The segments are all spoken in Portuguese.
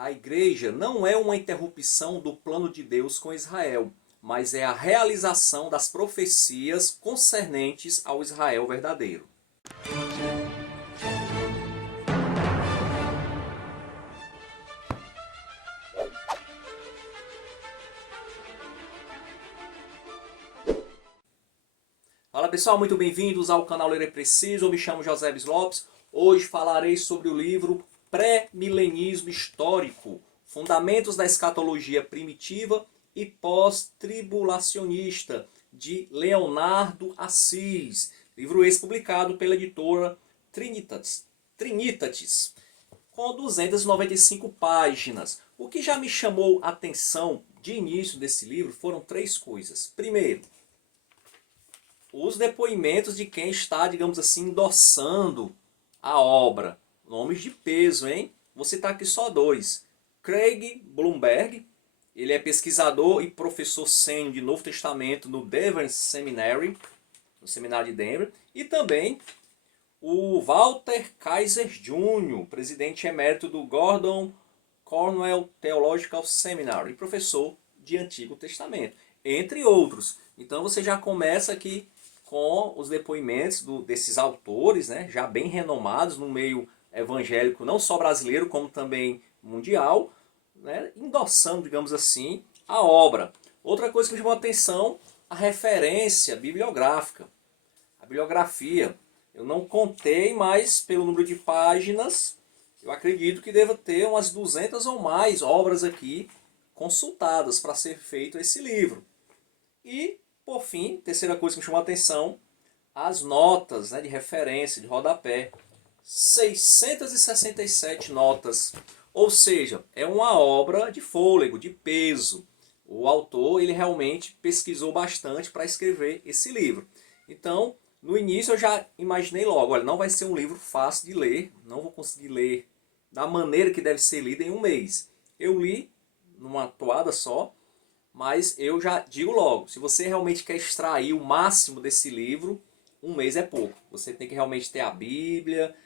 A igreja não é uma interrupção do plano de Deus com Israel, mas é a realização das profecias concernentes ao Israel verdadeiro. Fala pessoal, muito bem-vindos ao canal Ler é Preciso. Eu me chamo José Lopes. Hoje falarei sobre o livro Pré-Milenismo Histórico, Fundamentos da Escatologia Primitiva e Pós-Tribulacionista, de Leonardo Assis. Livro esse publicado pela editora Trinitatis, com 295 páginas. O que já me chamou a atenção de início desse livro foram três coisas. Primeiro, os depoimentos de quem está, digamos assim, endossando a obra. Nomes de peso, hein? Vou citar aqui só dois. Craig Blomberg, ele é pesquisador e professor sênior de Novo Testamento no Denver Seminary, no Seminário de Denver. E também o Walter Kaiser Jr., presidente emérito do Gordon Cornell Theological Seminary, professor de Antigo Testamento, entre outros. Então você já começa aqui com os depoimentos desses autores, né, já bem renomados no meio evangélico, não só brasileiro, como também mundial, né, endossando, digamos assim, a obra. Outra coisa que me chamou a atenção, a referência bibliográfica. A bibliografia, eu não contei, mas pelo número de páginas, eu acredito que deva ter umas 200 ou mais obras aqui consultadas para ser feito esse livro. E, por fim, terceira coisa que me chamou a atenção, as notas, né, de referência, de rodapé. 667 notas. Ou seja, é uma obra de fôlego, de peso. O autor ele realmente pesquisou bastante para escrever esse livro. Então, no início eu já imaginei logo, olha, não vai ser um livro fácil de ler, não vou conseguir ler da maneira que deve ser lido em um mês. Eu li numa toada só, mas eu já digo logo, se você realmente quer extrair o máximo desse livro, um mês é pouco. Você tem que realmente ter a Bíblia,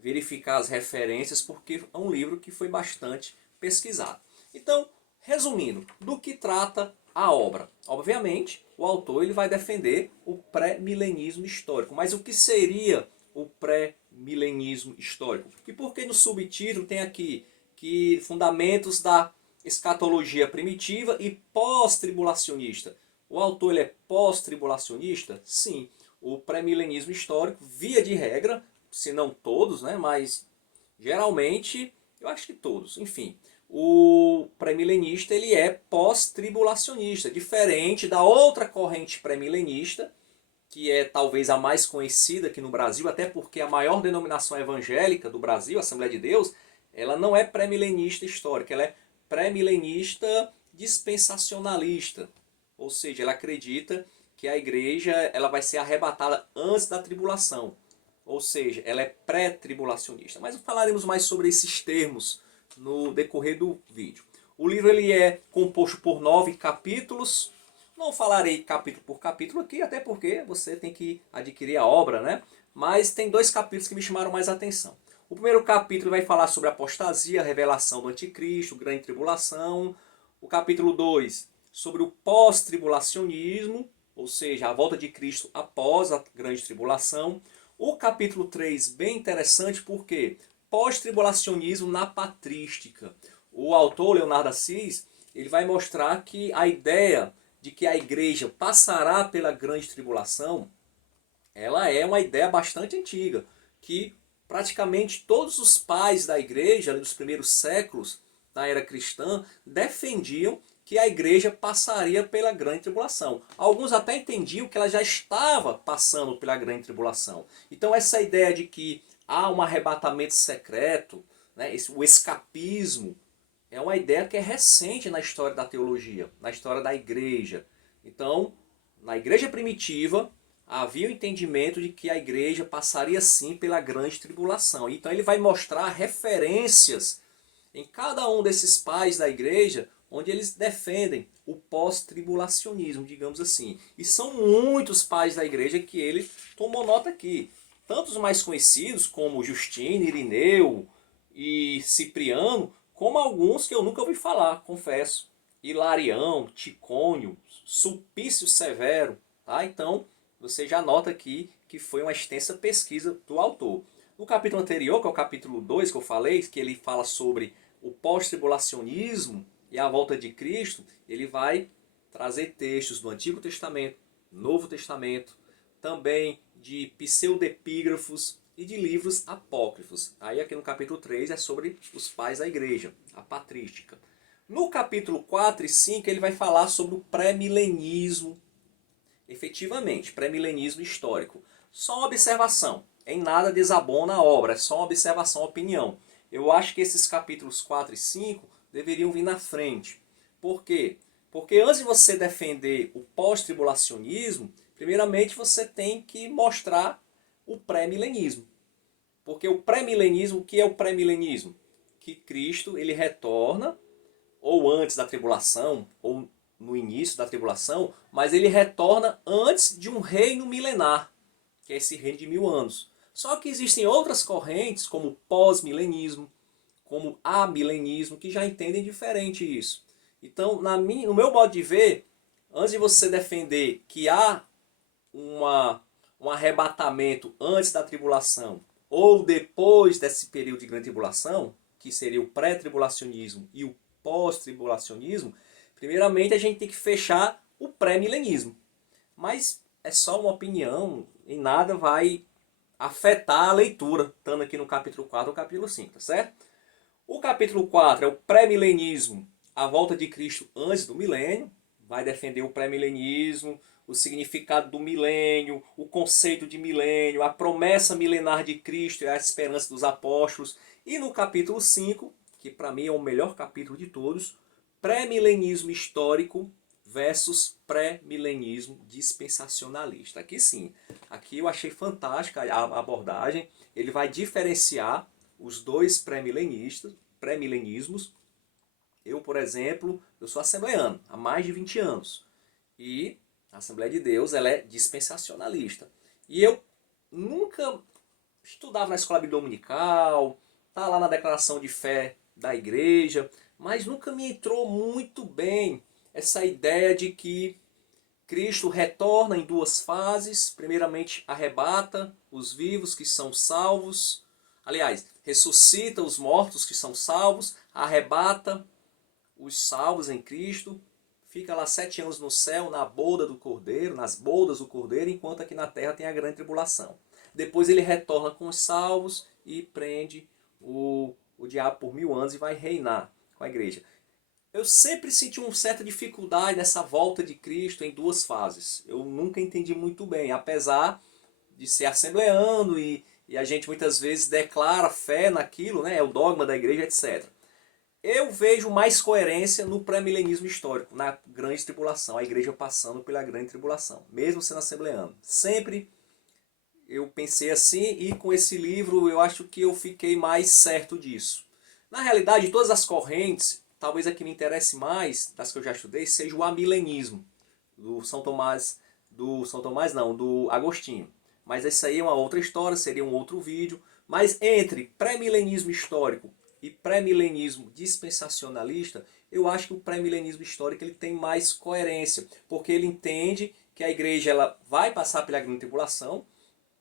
verificar as referências, porque é um livro que foi bastante pesquisado. Então, resumindo, do que trata a obra? Obviamente, o autor ele vai defender o pré-milenismo histórico. Mas o que seria o pré-milenismo histórico? E por que no subtítulo tem aqui que fundamentos da escatologia primitiva e pós-tribulacionista? O autor ele é pós-tribulacionista? Sim. O pré-milenismo histórico, via de regra, se não todos, né, mas geralmente, eu acho que todos, enfim, o pré-milenista ele é pós-tribulacionista, diferente da outra corrente pré-milenista, que é talvez a mais conhecida aqui no Brasil, até porque a maior denominação evangélica do Brasil, a Assembleia de Deus, ela não é pré-milenista histórica, ela é pré-milenista dispensacionalista, ou seja, ela acredita que a igreja ela vai ser arrebatada antes da tribulação, ou seja, ela é pré-tribulacionista. Mas falaremos mais sobre esses termos no decorrer do vídeo. O livro ele é composto por 9 capítulos. Não falarei capítulo por capítulo aqui, até porque você tem que adquirir a obra, né? Mas tem 2 capítulos que me chamaram mais atenção. O primeiro capítulo vai falar sobre a apostasia, a revelação do anticristo, grande tribulação. O capítulo 2, sobre o pós-tribulacionismo, ou seja, a volta de Cristo após a grande tribulação. O capítulo 3, bem interessante, porque pós-tribulacionismo na patrística. O autor, Leonardo Assis, ele vai mostrar que a ideia de que a igreja passará pela grande tribulação, ela é uma ideia bastante antiga, que praticamente todos os pais da igreja, dos primeiros séculos da era cristã, defendiam que a igreja passaria pela grande tribulação. Alguns até entendiam que ela já estava passando pela grande tribulação. Então essa ideia de que há um arrebatamento secreto, né, o escapismo, é uma ideia que é recente na história da teologia, na história da igreja. Então, na igreja primitiva, havia o entendimento de que a igreja passaria sim pela grande tribulação. Então ele vai mostrar referências em cada um desses pais da igreja, onde eles defendem o pós-tribulacionismo, digamos assim. E são muitos pais da igreja que ele tomou nota aqui. Tanto os mais conhecidos, como Justino, Irineu e Cipriano, como alguns que eu nunca ouvi falar, confesso. Hilarião, Ticônio, Sulpício Severo. Tá? Então, você já nota aqui que foi uma extensa pesquisa do autor. No capítulo anterior, que é o capítulo 2 que eu falei, que ele fala sobre o pós-tribulacionismo e a volta de Cristo, ele vai trazer textos do Antigo Testamento, Novo Testamento, também de pseudepígrafos e de livros apócrifos. Aí aqui no capítulo 3 é sobre os pais da igreja, a patrística. No capítulo 4 e 5 ele vai falar sobre o pré-milenismo, efetivamente, pré-milenismo histórico. Só uma observação, em nada desabona a obra, é só uma observação, opinião. Eu acho que esses capítulos 4 e 5 deveriam vir na frente. Por quê? Porque antes de você defender o pós-tribulacionismo, primeiramente você tem que mostrar o pré-milenismo. Porque o pré-milenismo, o que é o pré-milenismo? Que Cristo ele retorna, ou antes da tribulação, ou no início da tribulação, mas ele retorna antes de um reino milenar, que é esse reino de 1000 anos. Só que existem outras correntes, como o pós-milenismo, como amilenismo, que já entendem diferente isso. Então, no meu modo de ver, antes de você defender que há um arrebatamento antes da tribulação ou depois desse período de grande tribulação, que seria o pré-tribulacionismo e o pós-tribulacionismo, primeiramente a gente tem que fechar o pré-milenismo. Mas é só uma opinião, em nada vai afetar a leitura, estando aqui no capítulo 4 ou capítulo 5, tá certo? O capítulo 4 é o pré-milenismo, a volta de Cristo antes do milênio, vai defender o pré-milenismo, o significado do milênio, o conceito de milênio, a promessa milenar de Cristo e a esperança dos apóstolos. E no capítulo 5, que para mim é o melhor capítulo de todos, pré-milenismo histórico versus pré-milenismo dispensacionalista. Aqui sim, aqui eu achei fantástica a abordagem, ele vai diferenciar os dois pré-milenismos. Eu, por exemplo, eu sou assembleano há mais de 20 anos. E a Assembleia de Deus ela é dispensacionalista. E eu nunca estudava na escola dominical, tá lá na declaração de fé da igreja, mas nunca me entrou muito bem essa ideia de que Cristo retorna em duas fases. Primeiramente, arrebata os vivos que são salvos. Aliás, ressuscita os mortos que são salvos, arrebata os salvos em Cristo, fica lá 7 anos no céu, na boda do Cordeiro, nas bodas do Cordeiro, enquanto aqui na terra tem a grande tribulação. Depois ele retorna com os salvos e prende o diabo por 1000 anos e vai reinar com a igreja. Eu sempre senti uma certa dificuldade nessa volta de Cristo em duas fases. Eu nunca entendi muito bem, apesar de ser assembleano e a gente muitas vezes declara fé naquilo, né? É o dogma da igreja, etc. Eu vejo mais coerência no pré-milenismo histórico, na grande tribulação, a igreja passando pela grande tribulação, mesmo sendo assembleano. Sempre eu pensei assim e com esse livro eu acho que eu fiquei mais certo disso. Na realidade, todas as correntes, talvez a que me interesse mais, das que eu já estudei, seja o amilenismo, do do Agostinho. Mas essa aí é uma outra história, seria um outro vídeo. Mas entre pré-milenismo histórico e pré-milenismo dispensacionalista, eu acho que o pré-milenismo histórico ele tem mais coerência, porque ele entende que a igreja ela vai passar pela grande tribulação,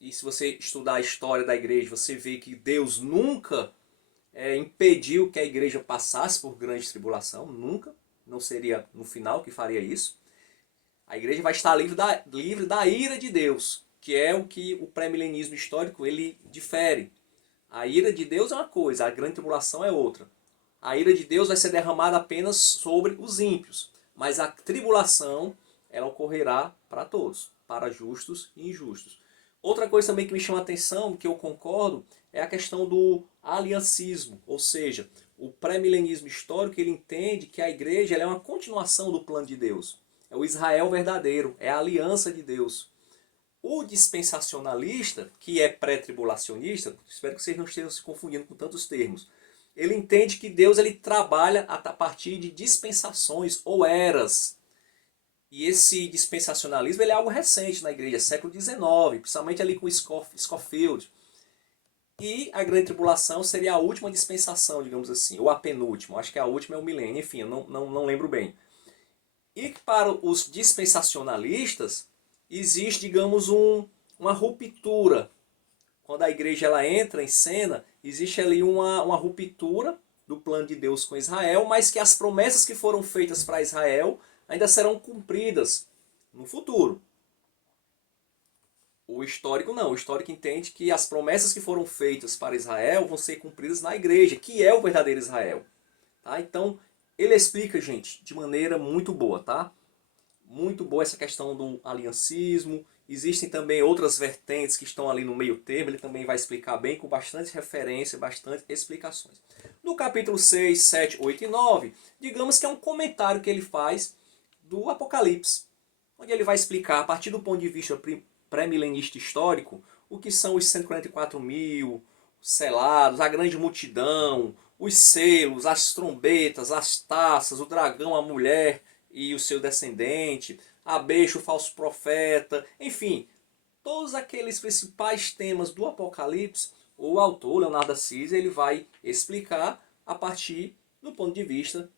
e se você estudar a história da igreja, você vê que Deus nunca impediu que a igreja passasse por grande tribulação, nunca, não seria no final que faria isso. A igreja vai estar livre da ira de Deus, que é o que o pré-milenismo histórico ele difere. A ira de Deus é uma coisa, a grande tribulação é outra. A ira de Deus vai ser derramada apenas sobre os ímpios, mas a tribulação ela ocorrerá para todos, para justos e injustos. Outra coisa também que me chama a atenção, que eu concordo, é a questão do aliancismo, ou seja, o pré-milenismo histórico ele entende que a igreja ela é uma continuação do plano de Deus. É o Israel verdadeiro, é a aliança de Deus. O dispensacionalista, que é pré-tribulacionista, espero que vocês não estejam se confundindo com tantos termos, ele entende que Deus ele trabalha a partir de dispensações ou eras. E esse dispensacionalismo ele é algo recente na igreja, século XIX, principalmente ali com Scofield. E a grande tribulação seria a última dispensação, digamos assim, ou a penúltima. Acho que a última é o milênio, enfim, eu não lembro bem. E para os dispensacionalistas, existe, digamos, uma ruptura. Quando a igreja ela entra em cena, existe ali uma ruptura do plano de Deus com Israel, mas que as promessas que foram feitas para Israel ainda serão cumpridas no futuro. O histórico não. O histórico entende que as promessas que foram feitas para Israel vão ser cumpridas na igreja, que é o verdadeiro Israel. Tá? Então, ele explica, gente, de maneira muito boa, tá? Muito boa essa questão do aliancismo. Existem também outras vertentes que estão ali no meio termo. Ele também vai explicar bem, com bastante referência, bastante explicações. No capítulo 6, 7, 8 e 9, digamos que é um comentário que ele faz do Apocalipse, onde ele vai explicar, a partir do ponto de vista pré-milenista histórico, o que são os 144 mil selados, a grande multidão, os selos, as trombetas, as taças, o dragão, a mulher e o seu descendente, a besta, o falso profeta, enfim, todos aqueles principais temas do Apocalipse, o autor, Leonardo Assis, ele vai explicar a partir do ponto de vista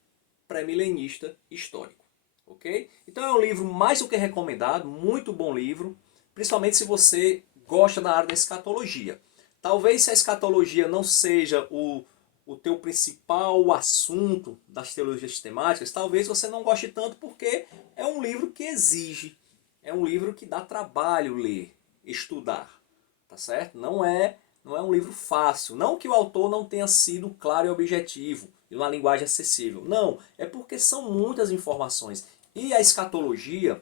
pré-milenista histórico. Ok? Então é um livro mais do que recomendado, muito bom livro, principalmente se você gosta da área da escatologia. Talvez se a escatologia não seja o teu principal assunto das teologias sistemáticas, talvez você não goste tanto porque é um livro que exige, é um livro que dá trabalho ler, estudar, tá certo? Não é um livro fácil. Não que o autor não tenha sido claro e objetivo, e uma linguagem acessível. Não, é porque são muitas informações. E a escatologia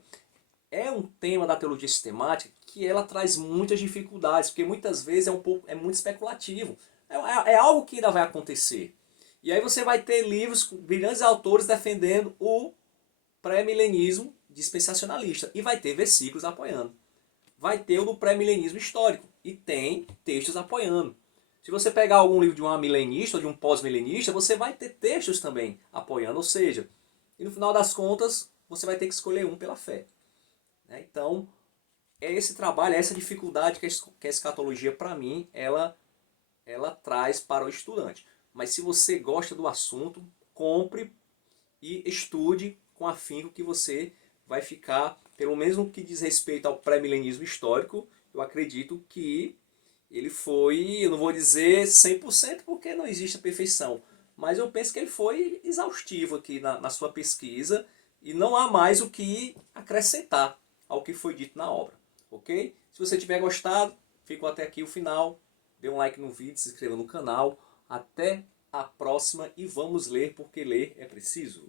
é um tema da teologia sistemática que ela traz muitas dificuldades, porque muitas vezes é muito especulativo. É algo que ainda vai acontecer. E aí você vai ter livros com brilhantes autores defendendo o pré-milenismo dispensacionalista. E vai ter versículos apoiando. Vai ter o do pré-milenismo histórico. E tem textos apoiando. Se você pegar algum livro de um milenista ou de um pós-milenista, você vai ter textos também apoiando. Ou seja, e no final das contas, você vai ter que escolher um pela fé. Então, é esse trabalho, é essa dificuldade que a escatologia, para mim, ela traz para o estudante. Mas se você gosta do assunto, compre e estude com afinco que você vai ficar, pelo menos no que diz respeito ao pré-milenismo histórico, eu acredito que ele foi, eu não vou dizer 100% porque não existe a perfeição, mas eu penso que ele foi exaustivo aqui na sua pesquisa e não há mais o que acrescentar ao que foi dito na obra, ok? Se você tiver gostado, ficou até aqui o final, dê um like no vídeo, se inscreva no canal, até a próxima e vamos ler porque ler é preciso.